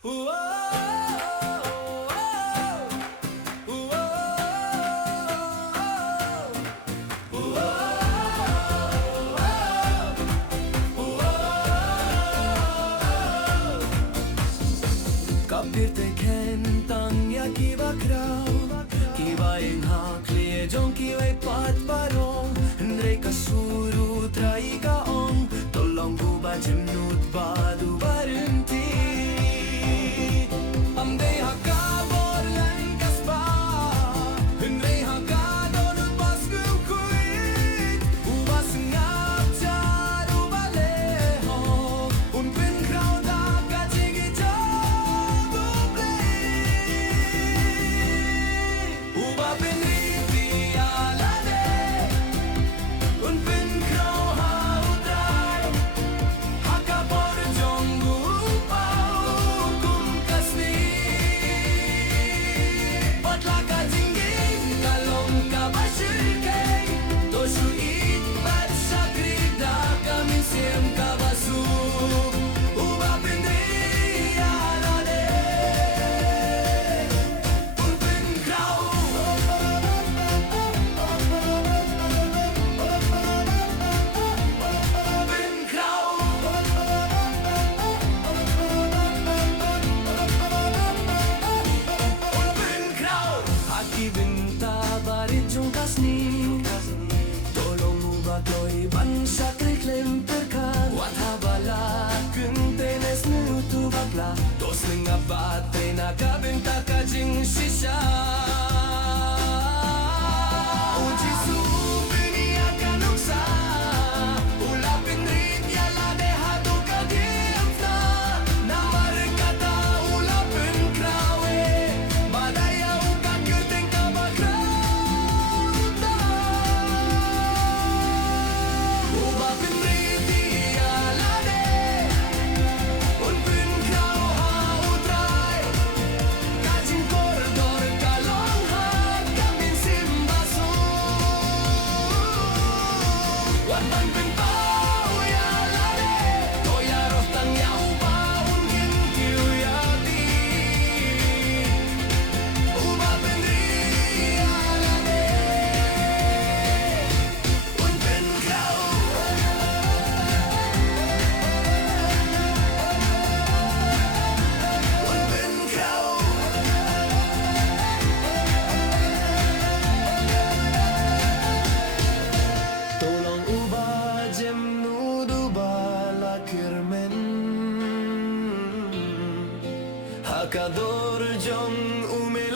Kapirte kentang ya kiba kraw Kiba ing hakli jong kiway patparong Nrei kasuru trai kaong Tolong uba jingjemnud badu barenti Amdei hakabor lan kaspa Nrei hakadonut pasku kuit Uba sengap jar uba leho Un Pynkhraw da kajigi jong U Blei Uba Pynrit Ialade Un Pynkhraw hautrai Hakabor jong upau kum Khasi Patla ka jingjing kalong kaba shkor Toshu it bat sakrik da kamin siem kabasu Uba Pynrit Ialade Un Pynkhraw Aki binta barit jong kasni Tolong ubah toy bansa kriklem terkan Wat habala kuntenes nutu bakla Dos lingabate na kabinta kajing shisha U Jisu pyni akan nuksa Uba Pynrit Ialade hatu kadiamna Namar kata ula Pynkhraw Badaya uka kuteng kaba krauta Uba Pynrit Ialade Un Pynkhraw hautrai Kajing kordor kalong hat kamin simbasu Wat man Pynkhraw Ialade To iaroh tang uba un jingjemnud Uba Pynrit Ialade Un Pynkhraw Un Pynkhraw Tolong uba jingjemnud uba lakirmen Hakador jong ume